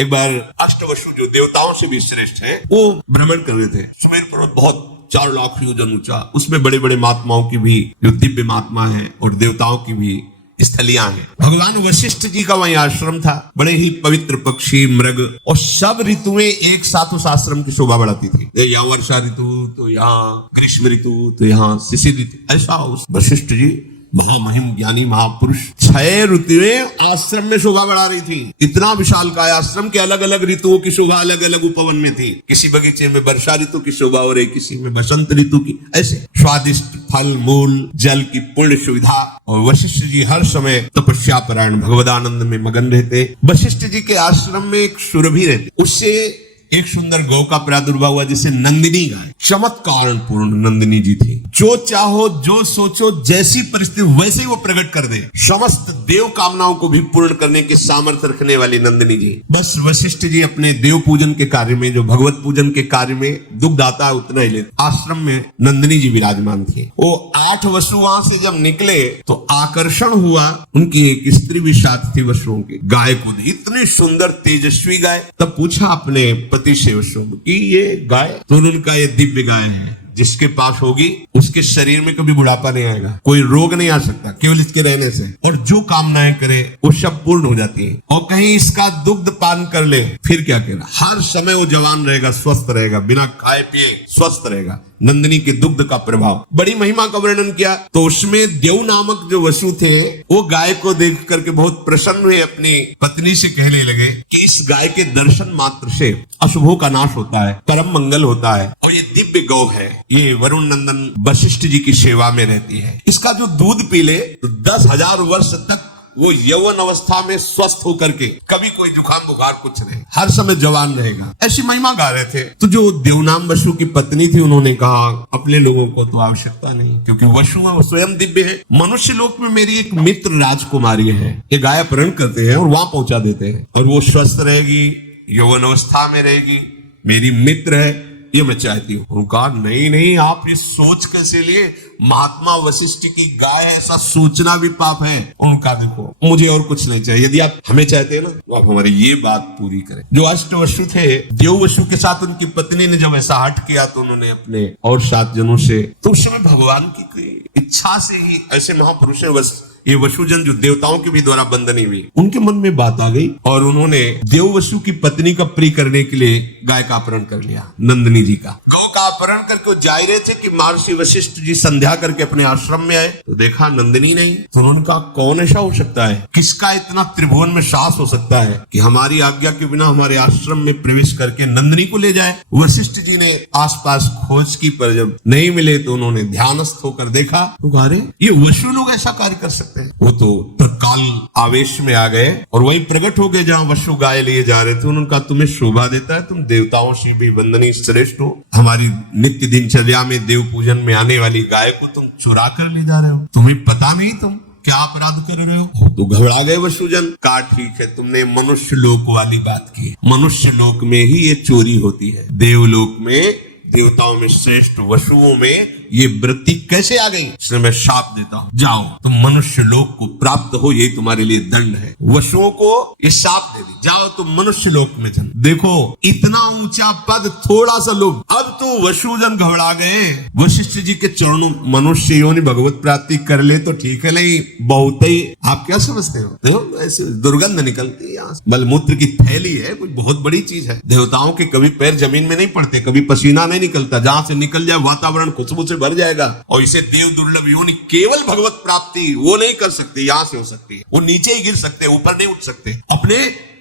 एक बार अष्टवसु जो देवताओं से भी श्रेष्ठ हैं, वो भ्रमण कर रहे थे। सुमेर पर्वत बहुत 4 लाख योजन ऊंचा, उसमें बड़े बड़े महात्माओं की भी जो दिव्य महात्मा है और देवताओं की भी स्थलियां हैं। भगवान वशिष्ठ जी का वहीं आश्रम था। बड़े ही पवित्र पक्षी, मृग और सब ऋतुएं एक साथ उस आश्रम की शोभा बढ़ाती थी। यहाँ वर्षा ऋतु तो यहाँ ग्रीष्म ऋतु तो यहाँ शिशिर ऋतु, ऐसा उस वशिष्ठ जी महामहिम ज्ञानी महापुरुष 6 ऋतुएं आश्रम में शोभा बढ़ा रही थी। इतना विशाल का आश्रम के अलग अलग ऋतुओं की शोभा अलग अलग उपवन में थी। किसी बगीचे में वर्षा ऋतु की शोभा हो रही, किसी में बसंत ऋतु की, ऐसे स्वादिष्ट फल मूल जल की पूर्ण सुविधा। और वशिष्ठ जी हर समय तपस्या परायण भगवदानंद में मगन रहते। वशिष्ठ जी के आश्रम में एक सुरभि रहती, उससे एक सुंदर गौ का प्रादुर्भाव हुआ जिसे नंदिनी गाय, चमत्कार पूर्ण नंदिनी जी थी। जो चाहो जो सोचो जैसी परिस्थिति वैसे ही वो प्रकट कर दे। समस्त देव कामनाओं को भी पूर्ण करने के सामर्थ्य रखने वाली नंदिनी जी। बस वशिष्ठ जी अपने देव पूजन के कार्य में, जो भगवत पूजन के कार्य में दुग्ध आता है उतना ही लेते। आश्रम में नंदिनी जी विराजमान थी। वो 8 वसु वहां से जब निकले तो आकर्षण हुआ, उनकी एक स्त्री भी साथ थी वसुओं की। गाय को इतनी सुंदर तेजस्वी गाय। तब पूछा अपने पति से वसु कि ये गाय, तो उनका ये दिव्य गाय है, जिसके पास होगी उसके शरीर में कभी बुढ़ापा नहीं आएगा, कोई रोग नहीं आ सकता केवल इसके रहने से, और जो कामनाएं करे वो सब पूर्ण हो जाती है। और कहीं इसका दुग्ध पान कर ले फिर क्या कहना, हर समय वो जवान रहेगा, स्वस्थ रहेगा, बिना खाए पिए स्वस्थ रहेगा। नंदिनी के दुग्ध का प्रभाव, बड़ी महिमा का वर्णन किया। तो उसमें देव नामक जो वसु थे वो गाय को देख करके बहुत प्रसन्न हुए, अपनी पत्नी से कहने लगे कि इस गाय के दर्शन मात्र से अशुभों का नाश होता है, परम मंगल होता है। और ये दिव्य गौ है, ये वरुण नंदन वशिष्ठ जी की सेवा में रहती है। इसका जो दूध पी ले तो 10,000 वर्ष तक वो यौवन अवस्था में स्वस्थ होकर के कभी कोई जुकाम बुखार कुछ नहीं, हर समय जवान रहेगा। ऐसी महिमा गा रहे थे। तो जो देवनाम वसु की पत्नी थी उन्होंने कहा अपने लोगों को तो आवश्यकता नहीं, क्योंकि वसु स्वयं दिव्य है। मनुष्य लोक में मेरी एक मित्र राजकुमारी है, ये गाय अपहरण करते हैं और वहां पहुंचा देते हैं, और वो स्वस्थ रहेगी, यौवन अवस्था में रहेगी, मेरी मित्र है, ये मैं चाहती हूँ। उनका नहीं आप ये सोच कैसे लिए, महात्मा वशिष्ठ की गाय है, ऐसा सोचना भी पाप है। उनका देखो मुझे और कुछ नहीं चाहिए, यदि आप हमें चाहते हैं ना तो आप हमारी ये बात पूरी करें। जो अष्टवसु थे, देव वसु के साथ उनकी पत्नी ने जब ऐसा हट किया तो उन्होंने अपने और 7 जनों से, तो उस समय भगवान की इच्छा से ही ऐसे महापुरुष है ये वसुजन जो देवताओं के भी द्वारा बंधनी हुई, उनके मन में बात आ गई और उन्होंने देव वसु की पत्नी का प्रिय करने के लिए गाय का अपहरण कर लिया। नंदिनी जी का गौ का अपहरण करके जा रहे थे कि महर्षि वशिष्ठ जी संध्या करके अपने आश्रम में आए तो देखा नंदिनी नहीं। तो उन्होंने कहा कौन ऐसा हो सकता है, किसका इतना त्रिभुवन में साहस हो सकता है कि हमारी आज्ञा के बिना हमारे आश्रम में प्रवेश करके नंदिनी को ले जाए। वशिष्ठ जी ने आसपास खोज की, पर जब नहीं मिले तो उन्होंने ध्यानस्थ होकर देखा तो कहा अरे ये वसु लोग ऐसा कार्य कर सकते। वो तो तत्काल आवेश में आ गए और वही प्रकट हो गए जहां वसु गाय लिए जा रहे थे। उन्होंने कहा तुम्हें शोभा देता है, तुम देवताओं से भी वंदनीय श्रेष्ठ हो, हमारी नित्य दिनचर्या में देव पूजन में आने वाली गाय को तुम चुरा कर ले जा रहे हो, तुम्हें पता नहीं तुम क्या अपराध कर रहे हो। तो घबरा गए वसुजन। कहा ठीक है, तुमने मनुष्य लोक वाली बात की, मनुष्य लोक में ही ये चोरी होती है, देवलोक में देवताओं में श्रेष्ठ वसुओं में ये वृत्ति कैसे आ गई। इसलिए मैं शाप देता हूँ, जाओ तुम मनुष्य लोक को प्राप्त हो, यही तुम्हारे लिए दंड है। वसुओं को ये शाप दे दी, जाओ तुम मनुष्य लोक में जन। देखो इतना ऊंचा पद, थोड़ा सा लोभ। अब तो वसुजन घबरा गए। वशिष्ठ जी के चरणों, मनुष्य योनि भगवत प्राप्ति कर ले तो ठीक है, नहीं बहुत ही आप क्या समझते हो, देखो ऐसे दुर्गंध निकलती है यहाँ, मलमूत्र की थैली है, कोई बहुत बड़ी चीज है। देवताओं के कभी पैर जमीन में नहीं पड़ते, कभी पसीना नहीं निकलता, जहां से निकल जाए वातावरण खुशबू से भर जाएगा। और इसे देव दुर्लभ योनि, केवल भगवत प्राप्ति वो नहीं कर सकते, यहां से हो सकती है, वो नीचे ही गिर सकते, ऊपर नहीं उठ सकते। अपने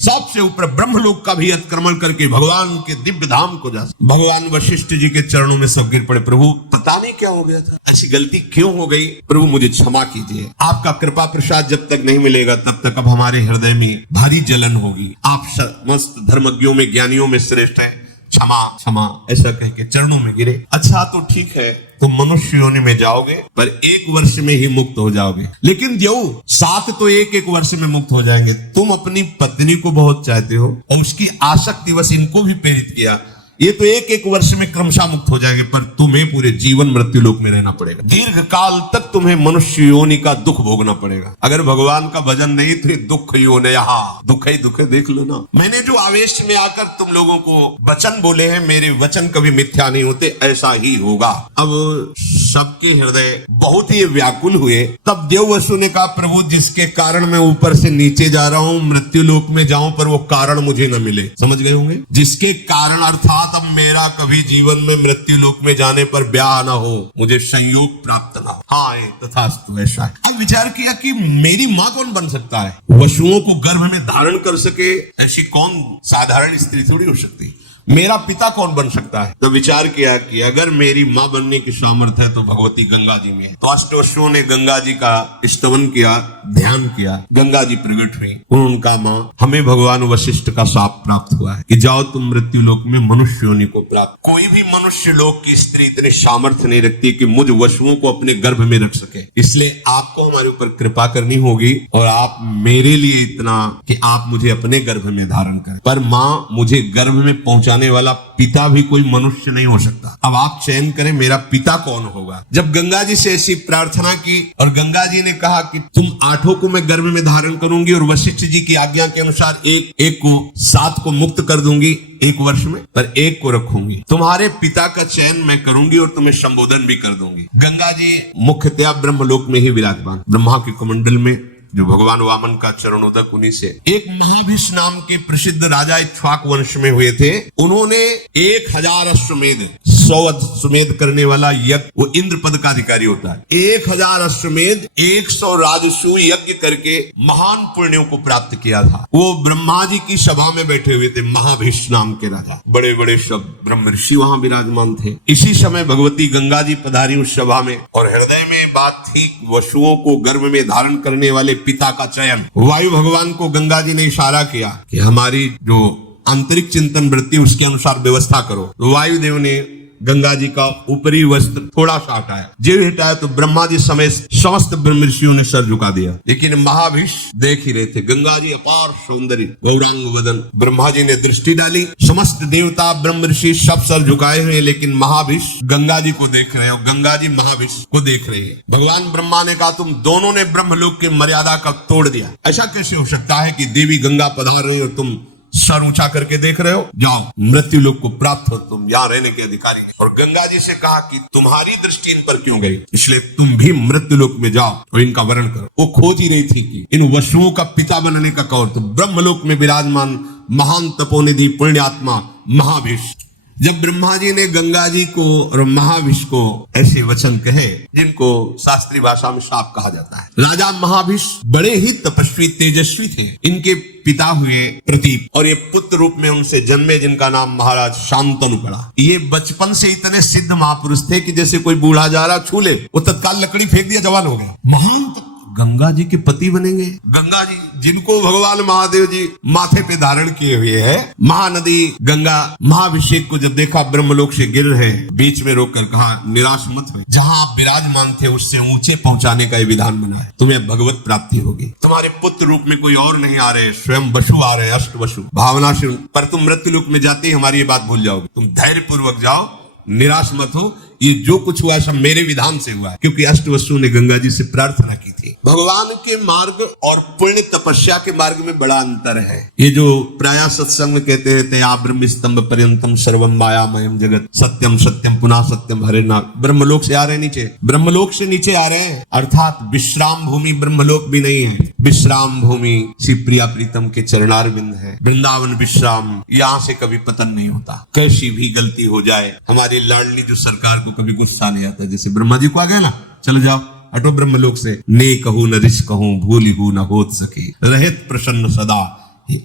सबसे ऊपर ब्रह्मलोक का भी अतिक्रमण करके भगवान के दिव्य धाम को जा सकते। भगवान वशिष्ठ जी के चरणों में सब गिर पड़े, प्रभु पता नहीं क्या हो गया था, ऐसी गलती क्यों हो गई, प्रभु मुझे क्षमा कीजिए। आपका कृपा प्रसाद जब तक नहीं मिलेगा तब तक अब हमारे हृदय में भारी जलन होगी। आप समस्त धर्मज्ञों में ज्ञानियों में श्रेष्ठ हैं, क्षमा क्षमा ऐसा कह के चरणों में गिरे। अच्छा तो ठीक है, तुम मनुष्य योनि में जाओगे पर 1 वर्ष में ही मुक्त हो जाओगे, लेकिन देव 7 तो 1-1 वर्ष में मुक्त हो जाएंगे। तुम अपनी पत्नी को बहुत चाहते हो और उसकी आसक्ति बस इनको भी प्रेरित किया, ये तो एक एक वर्ष में क्रमशः मुक्त हो जाएंगे, पर तुम्हें पूरे जीवन मृत्यु लोक में रहना पड़ेगा। दीर्घ काल तक तुम्हें मनुष्य योनि का दुख भोगना पड़ेगा। अगर भगवान का भजन नहीं तो दुख योनि, यहाँ दुख ही दुख है, देख लो ना। मैंने जो आवेश में आकर तुम लोगों को वचन बोले हैं, मेरे वचन कभी मिथ्या नहीं होते, ऐसा ही होगा। अब सबके हृदय बहुत ही व्याकुल हुए। तब देववसु ने कहा, प्रभु जिसके कारण मैं ऊपर से नीचे जा रहा हूँ, मृत्यु लोक में जाऊं, पर वो कारण मुझे न मिले। समझ गए होंगे, जिसके कारण अर्थात अब मेरा कभी जीवन में मृत्यु लोक में जाने पर ब्याह न हो, मुझे संयोग प्राप्त ना हो। हाँ तथास्तु, ऐसा है। अब विचार किया कि मेरी माँ कौन बन सकता है, वसुओं को गर्भ में धारण कर सके ऐसी कौन साधारण स्त्री थोड़ी हो सकती, मेरा पिता कौन बन सकता है। तो विचार किया कि अगर मेरी मां बनने की सामर्थ्य है तो भगवती गंगा जी में है। तो अष्टवसुओं ने गंगा जी का स्तवन किया, ध्यान किया, गंगा जी प्रकट हुई। उनका मां, हमें भगवान वशिष्ठ का शाप प्राप्त हुआ है कि जाओ तुम मृत्यु लोक में मनुष्य योनि को प्राप्त। कोई भी मनुष्य लोक की स्त्री इतनी सामर्थ्य नहीं रखती कि मुझ वसुओं को अपने गर्भ में रख सके, इसलिए आपको हमारे ऊपर कृपा करनी होगी और आप मेरे लिए इतना कि आप मुझे अपने गर्भ में धारण करें। पर मां, मुझे गर्भ में पहुंचाने वाला पिता भी कोई मनुष्य नहीं हो सकता। अब आप चयन करें मेरा पिता कौन होगा। जब गंगा जी से ऐसी प्रार्थना की और गंगा जी ने कहा कि तुम 8 को मैं गर्भ में धारण करूंगी और वशिष्ठ जी की आज्ञा के अनुसार एक को 7 को मुक्त कर दूंगी 1 वर्ष में, पर 1 को रखूंगी। तुम्हारे पिता का चयन मैं करूंगी और तुम्हें संबोधन भी कर दूंगी। गंगा जी मुख्यतया ब्रह्मलोक में ही विराजमान, ब्रह्मा के कमंडल में, जो भगवान वामन का चरणोदक उन्हीं से। एक महाभिष नाम के प्रसिद्ध राजा इक्ष्वाक वंश में हुए थे। उन्होंने 1000 अश्वमेध, 100 अश्वमेध करने वाला यज्ञ, वो इंद्र पद का अधिकारी होता है। 1000 अश्वमेध, 100 राजसूय यज्ञ करके महान पुण्यों को प्राप्त किया था। वो ब्रह्मा जी की सभा में बैठे हुए थे, महाभिष नाम के राजा। बड़े बड़े सब ब्रह्म ऋषि वहां विराजमान थे। इसी समय भगवती गंगा जी पधारी उस सभा में और हृदय में बात थी, वसुओं को गर्भ में धारण करने वाले पिता का चयन। वायु भगवान को गंगा जी ने इशारा किया कि हमारी जो आंतरिक चिंतन वृत्ति उसके अनुसार व्यवस्था करो। तो वायुदेव ने गंगा जी का ऊपरी वस्त्र थोड़ा सा हटाया। जब हटाया तो ब्रह्मा जी समेत समस्त ब्रह्म ऋषियों ने सर झुका दिया। लेकिन महाभिष देख ही रहे थे, गंगा जी अपार सौंदर्य, गौरांग वदन। ब्रह्मा जी ने दृष्टि डाली, समस्त देवता ब्रह्म ऋषि सब सर झुकाए हुए, लेकिन महाभिष गंगा जी को देख रहे हैं और गंगा जी महाभिष को देख रहे हैं। भगवान ब्रह्मा ने कहा, तुम दोनों ने ब्रह्मलोक की मर्यादा का तोड़ दिया। ऐसा कैसे हो सकता है कि देवी गंगा पधार रही और तुम सर ऊंचा करके देख रहे हो। जाओ, मृत्यु लोक को प्राप्त हो, तुम यहाँ रहने के अधिकारी। और गंगा जी से कहा कि तुम्हारी दृष्टि इन पर क्यों गई, इसलिए तुम भी मृत्यु लोक में जाओ और इनका वर्ण करो। वो खोज ही रही थी कि इन वसुओं का पिता बनने का कौर। तो ब्रह्मलोक में विराजमान महान तपोनिधि पुण्यात्मा महाभिष, जब ब्रह्मा जी ने गंगा जी को और महाभिष को ऐसे वचन कहे जिनको शास्त्रीय भाषा में शाप कहा जाता है। राजा महाभिष बड़े ही तपस्वी तेजस्वी थे। इनके पिता हुए प्रतीप और ये पुत्र रूप में उनसे जन्मे, जिनका नाम महाराज शांतनु पड़ा। ये बचपन से इतने सिद्ध महापुरुष थे कि जैसे कोई बूढ़ा जा रहा छूले, वो तत्काल लकड़ी फेंक दिया, जवान हो गया। महान गंगा जी के पति बनेंगे। गंगा जी जिनको भगवान महादेव जी माथे पे धारण किए हुए हैं। महानदी गंगा महाभिषेक को जब देखा, ब्रह्मलोक से गिर रहे, बीच में रोककर कहा, निराश मत हो, जहां आप विराजमान थे उससे ऊंचे पहुंचाने का विधान बना है। तुम्हें भगवत प्राप्ति होगी। तुम्हारे पुत्र रूप में कोई और नहीं आ रहे, स्वयं वसु आ रहे, अष्ट वसु भावना से। पर तुम मृत्यु लोक में जाते ही हमारी ये बात भूल जाओगे। तुम धैर्य पूर्वक जाओ, निराश मत हो। ये जो कुछ हुआ सब मेरे विधान से हुआ है, क्योंकि अष्टवसु ने गंगा जी से प्रार्थना की थी। भगवान के मार्ग और पुण्य तपस्या के मार्ग में बड़ा अंतर है। ये जो प्राय सत्संग में कहते रहते हैं, आप ब्रह्म स्तंभ पर्यंतम सर्वम मायामयम जगत सत्यम सत्यम पुनः सत्यम हरे नाम। ब्रह्मलोक से आ रहे नीचे, ब्रह्मलोक से नीचे आ रहे हैं, अर्थात विश्राम भूमि ब्रह्मलोक भी नहीं है। विश्राम भूमि श्री प्रिया प्रीतम के चरणारविंद है। वृंदावन विश्राम, यहाँ से कभी पतन नहीं होता। कैसी भी गलती हो जाए, हमारी लाडली जो सरकार कभी गुस्सा नहीं आता। जैसे ब्रह्मा जी को आ गया ना, चलो जाओ हटो ब्रह्मलोक से, ने कहूं न रिश कहूं भूली हूं न होत सके, रहत प्रसन्न सदा।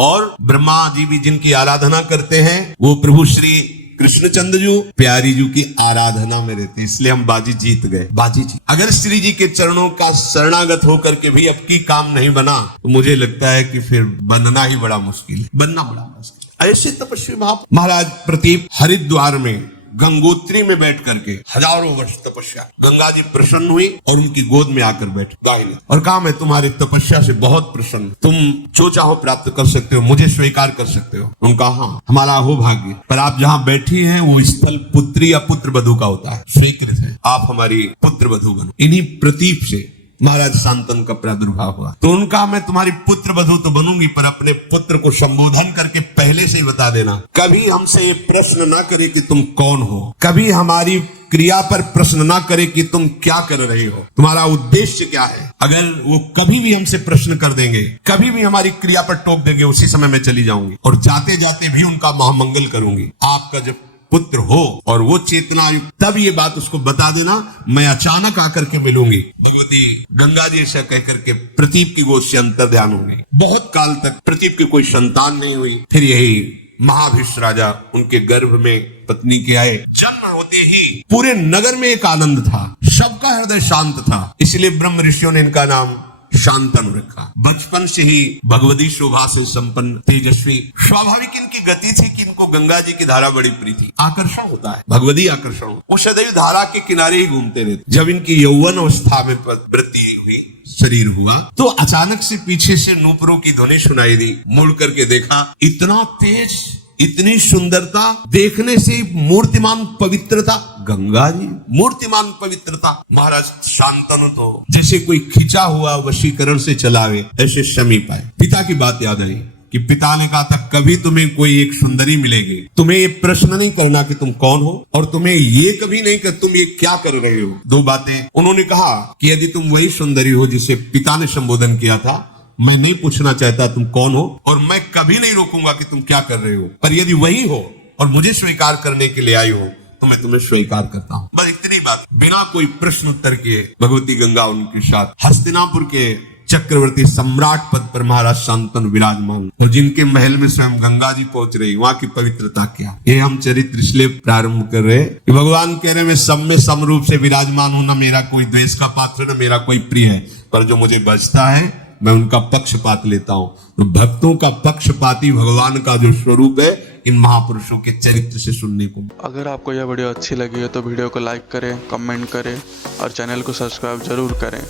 और ब्रह्मा जी भी जिनकी आराधना करते हैं, वो प्रभु श्री कृष्णचंद्र जी प्यारी जी की आराधना में रहते हैं, इसलिए हम बाजी जीत गए। बाजी जीत। अगर श्री जी के चरणों का शरणागत होकर के भी अब की काम नहीं बना, तो मुझे लगता है कि फिर बनना ही बड़ा मुश्किल है, बनना बड़ा मुश्किल। ऐसे तपस्वी महाराज प्रतीप हरिद्वार में गंगोत्री में बैठ करके हजारों वर्ष तपस्या, गंगा जी प्रसन्न हुई और उनकी गोद में आकर बैठ दाहिने और कहा मैं तुम्हारी तपस्या से बहुत प्रसन्न, तुम जो चाहो प्राप्त कर सकते हो, मुझे स्वीकार कर सकते हो। उनका हाँ हमारा हो भाग्य, पर आप जहाँ बैठी हैं वो स्थल पुत्री या पुत्र वधू का होता है, स्वीकृत है, आप हमारी पुत्र वधू बनो। इन्हीं प्रतीक से महाराज शांतनु का प्रादुर्भाव हुआ। तो उनका मैं तुम्हारी पुत्र वधू तो बनूंगी, पर अपने पुत्र को संबोधन करके पहले से ही बता देना, कभी हमसे ये प्रश्न ना करे कि तुम कौन हो, कभी हमारी क्रिया पर प्रश्न ना करे कि तुम क्या कर रहे हो, तुम्हारा उद्देश्य क्या है। अगर वो कभी भी हमसे प्रश्न कर देंगे, कभी भी हमारी क्रिया पर टोक देंगे, उसी समय मैं चली जाऊंगी और जाते जाते भी उनका महामंगल करूंगी। आपका जब पुत्र हो और वो चेतना, तब ये बात उसको बता देना, मैं अचानक आकर के मिलूंगी। भगवती गंगा जी ऐसा कह करके प्रतीप की गोद से अंतर ध्यान हो गई। बहुत काल तक प्रतीप की कोई संतान नहीं हुई। फिर यही महाभिष राजा उनके गर्भ में पत्नी के आए। जन्म होते ही पूरे नगर में एक आनंद था, सबका हृदय शांत था, इसलिए ब्रह्म ऋषियों ने इनका नाम शांतनु रखा। बचपन से ही भगवती शोभा से संपन्न, तेजस्वी, स्वाभाविक इनकी गति थी कि इनको गंगा जी की धारा बड़ी प्रिय थी। आकर्षण होता है, भगवती आकर्षण, वो सदैव धारा के किनारे ही घूमते रहते। जब इनकी यौवन अवस्था में वृद्धि हुई, शरीर हुआ, तो अचानक से पीछे से नूपुरों की ध्वनि सुनाई दी। मुड़ करके देखा, इतना तेज, इतनी सुंदरता, देखने से मूर्तिमान पवित्रता, गंगा जी मूर्तिमान पवित्रता। महाराज शांतनु तो जैसे कोई खिंचा हुआ वशीकरण से चलावे ऐसे समीप आए। पिता की बात याद आई कि पिता ने कहा था कभी तुम्हें कोई एक सुंदरी मिलेगी, तुम्हें ये प्रश्न नहीं करना कि तुम कौन हो, और तुम्हें ये कभी नहीं कि तुम ये क्या कर रहे हो। दो बातें उन्होंने कहा कि यदि तुम वही सुंदरी हो जिसे पिता ने संबोधन किया था, मैं नहीं पूछना चाहता तुम कौन हो, और मैं कभी नहीं रोकूंगा कि तुम क्या कर रहे हो, पर यदि वही हो और मुझे स्वीकार करने के लिए आई हो तो मैं तुम्हें स्वीकार करता हूं। बस इतनी बात, बिना कोई प्रश्न उत्तर किए भगवती गंगा उनके साथ हस्तिनापुर के चक्रवर्ती सम्राट पद पर महाराज शांतनु विराजमान, और जिनके महल में स्वयं गंगा जी पहुंच रही, वहां की पवित्रता क्या। ये हम चरित्र इसलिए प्रारंभ कर रहे कि भगवान कह रहे मैं सब में समरूप से विराजमान हूं, न मेरा कोई द्वेष का पात्र, न मेरा कोई प्रिय है, पर जो मुझे बचता है मैं उनका पक्षपात लेता हूं। तो भक्तों का पक्षपाती भगवान का जो स्वरूप है इन महापुरुषों के चरित्र से सुनने को। अगर आपको यह वीडियो अच्छी लगी है तो वीडियो को लाइक करें, कमेंट करें और चैनल को सब्सक्राइब जरूर करें।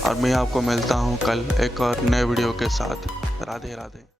और मैं आपको मिलता हूं कल एक और नए वीडियो के साथ। राधे राधे।